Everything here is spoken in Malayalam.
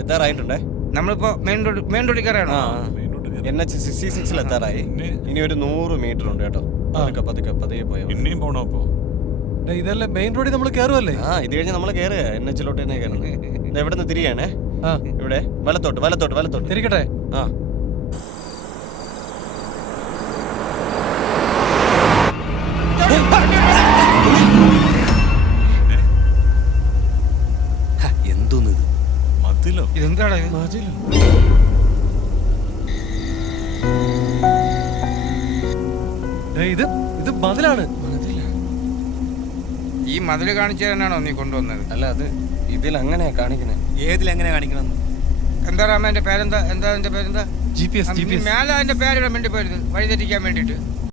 എത്താറായിട്ടുണ്ടേ. നമ്മളിപ്പോ മെയിൻ റോഡിൽ കയറാണോ? NH66 എത്താറായി. ഇനി ഒരു 100 മീറ്റർ ഉണ്ട് കേട്ടോ. പതിയെ പോയാൽ ഇനിയും പോണോ? അപ്പോ ഇതല്ലേ മെയിൻ റോഡിൽ നമ്മൾ കയറുമല്ലേ? ഇത് കഴിഞ്ഞ് നമ്മൾ കയറുക NH-ലോട്ട് തന്നെ കയറുന്നത്. എവിടെ നിന്ന് തിരിയാണേ? ഇവിടെ വലത്തോട്ട് തിരിക്കട്ടെ. എന്തോന്ന് ഇത്? മതിലോ? ഇതെന്താടാ ഇത് മതിലാണ്. ഈ മതില് കാണിച്ചു തരാനാണോ നീ കൊണ്ടുവന്നത്? അല്ല, അത് ഇതിൽ അങ്ങനെയാ കാണിക്കുന്നത്. ഏതിലെങ്ങനെ കാണിക്കണം? എന്താ രാമ, എന്റെ പേരെന്താ? എന്താ എന്റെ പേരെന്താ? GPS. മേലെ അതിന്റെ പേരിടാൻ വേണ്ടി പോയത് വഴി തെറ്റിക്കാൻ വേണ്ടിട്ട്.